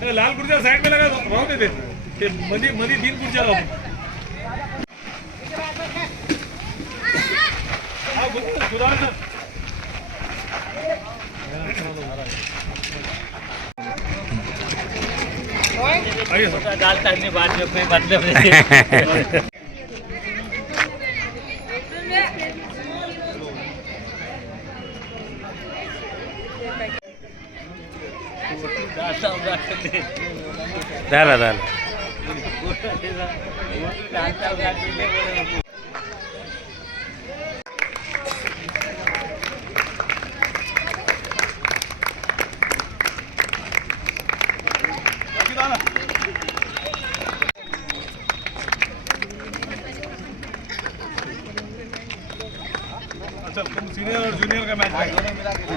त्या लाल खुर्च्या साईड ला लगा राहू दे ते. ते मध्ये मध्ये तीन खुर्च्या राहू हा, गुप्त, सुधारणा. आइए सर. दाल टाकने बाद में कोई मतलब नहीं झाला झाला. दाल अच्छा तुम सीनियर और जूनियर का मैच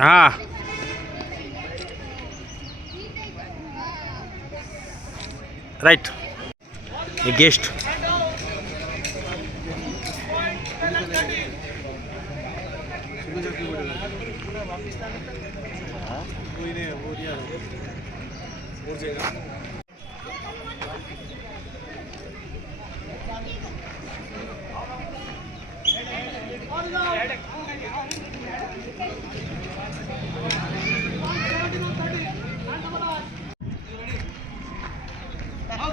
हा राईट गेस्ट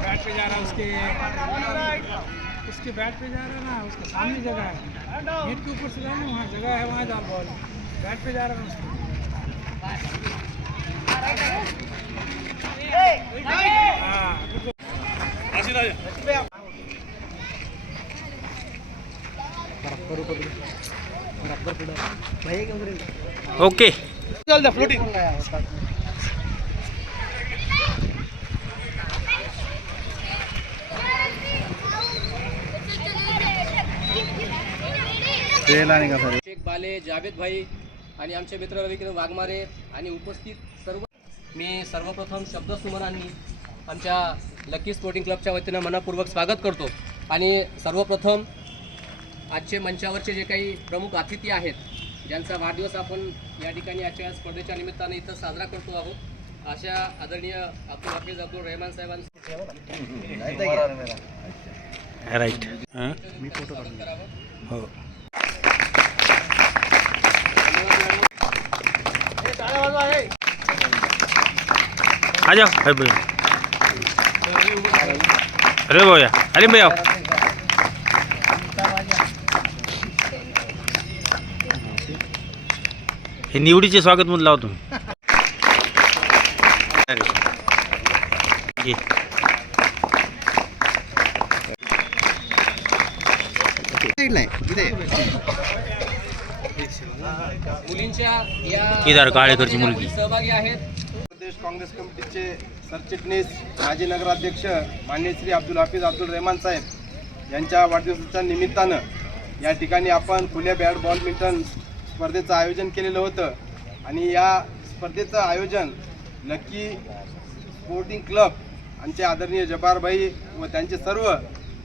बैट पे जा रहा है उसके उसके बैट पे जा रहा है ना उसके सामने जगह है। नेट के ऊपर से जाए ना वहाँ जगह है वहाँ डाल बॉल बैट पे जा रहा है उसके। हाँ। आशीष राजा ओके शेख बाले जावेद भाई आणि आमचे मित्र रविकिरण वाघमारे आणि उपस्थित सर्व मी सर्वप्रथम शब्दसुमनांनी आमच्या लकी स्पोर्टिंग क्लबच्या वतीनं मनपूर्वक स्वागत करतो. आणि सर्वप्रथम आजचे मंचावरचे जे काही प्रमुख अतिथी आहेत ज्यांचा वाढदिवस आपण या ठिकाणी आजच्या स्पर्धेच्या निमित्ताने इथं साजरा करतो आहोत अशा आदरणीय अब्दुल हाफिज अब्दुल रहमान साहेबांचं राईट हो. आ जाओ अरे भैया अरे भैया अरे भैया हे निवडीचे स्वागत म्हणून लावा तुम्ही. अरे केदार काळेकरची मुलगी. सहभागी आहेत. प्रदेश काँग्रेस कमिटीचे सरचिटणीस माजी नगराध्यक्ष मान्य श्री अब्दुल हाफिज अब्दुल रहमान साहेब यांच्या वाढदिवसाच्या निमित्तानं या ठिकाणी आपण खुल्या बॅट बॉडमिंटन स्पर्धेचं आयोजन केलेलं होतं. आणि या स्पर्धेचं आयोजन लकी स्पोर्टिंग क्लब आमचे आदरणीय जबारभाई व त्यांचे सर्व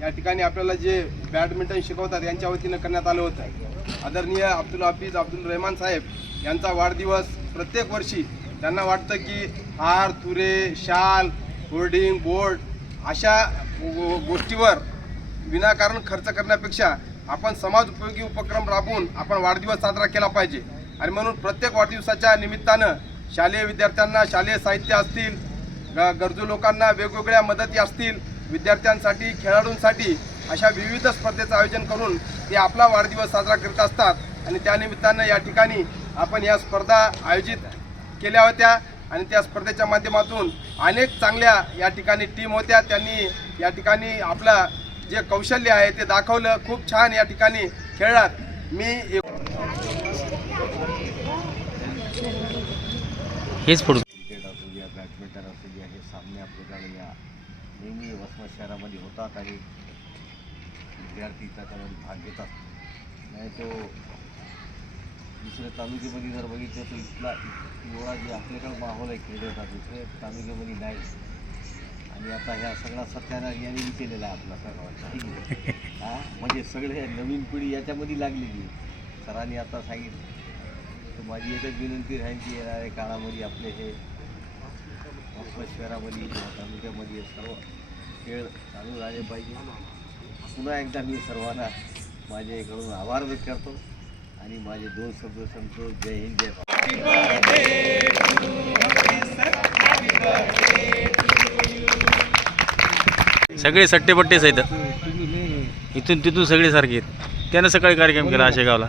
या ठिकाणी आपल्याला जे बॅडमिंटन शिकवतात यांच्या वतीनं करण्यात आलं होतं. आदरणीय अब्दुल हाफिज अब्दुल रहमान साहेब यांचा वाढदिवस प्रत्येक वर्षी त्यांना वाटतं की हार तुरे शाल होर्डिंग बोर्ड अशा गोष्टीवर विनाकारण खर्च करण्यापेक्षा आपण समाज उपयोगी उपक्रम राबवून आपण वाढदिवस साजरा केला पाहिजे. आणि म्हणून प्रत्येक वाढदिवसाच्या निमित्तानं शालेय विद्यार्थ्यांना शालेय साहित्य असतील ग- गरजू लोकांना वेगवेगळ्या मदती असतील विद्यार्थ्यांसाठी खेळाडूंसाठी अशा विविध स्पर्धेचं आयोजन करून ते आपला वाढदिवस साजरा करत असतात. आणि त्यानिमित्तानं या ठिकाणी आपण या स्पर्धा आयोजित केल्या होत्या आणि त्या स्पर्धेच्या माध्यमातून अनेक चांगल्या या ठिकाणी टीम होत्या. त्यांनी या ठिकाणी आपलं जे कौशल्य आहे ते दाखवलं. खूप छान या ठिकाणी खेळलात. मी हेच फोडू क्रिकेट असू द्या बॅडमिंटन असू द्या हे सामने आपल्याकडे या नेहमी वसमत शहरामध्ये होतात आणि विद्यार्थी त्याच्यामध्ये भाग घेतात. नाही तो दुसऱ्या तालुक्यामध्ये जर बघितलं तर इथला एवढा जे आपल्याकडं माहोल आहे क्रीडेचा दुसऱ्या तालुक्यामध्ये नाही. आणि आता ह्या सगळा सत्यानाश यांनी केलेला आहे आपला सर्वांचा ठीक आहे. हा? म्हणजे सगळे नवीन पिढी याच्यामध्ये लागलेली आहे. सरांनी आता सांगितलं. तर माझी एकच विनंती राहील की येणाऱ्या काळामध्ये आपले हे शहरामध्ये किंवा तालुक्यामध्ये सर्व खेळ चालू झाले पाहिजे. पुन्हा एकदा मी सर्वांना माझ्याकडून आभार व्यक्त करतो. आणि माझे दोन शब्द सांगतो जय हिंद जय भारत. सगळे सट्टेपट्टेच आहेत इथून तिथून सगळे सारखे आहेत. त्यानं सकाळी कार्यक्रम केला आशेगावला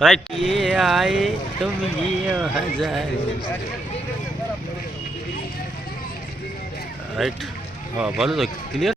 राईट ये आए तुम ये हजार राईट हा बोलत क्लिअर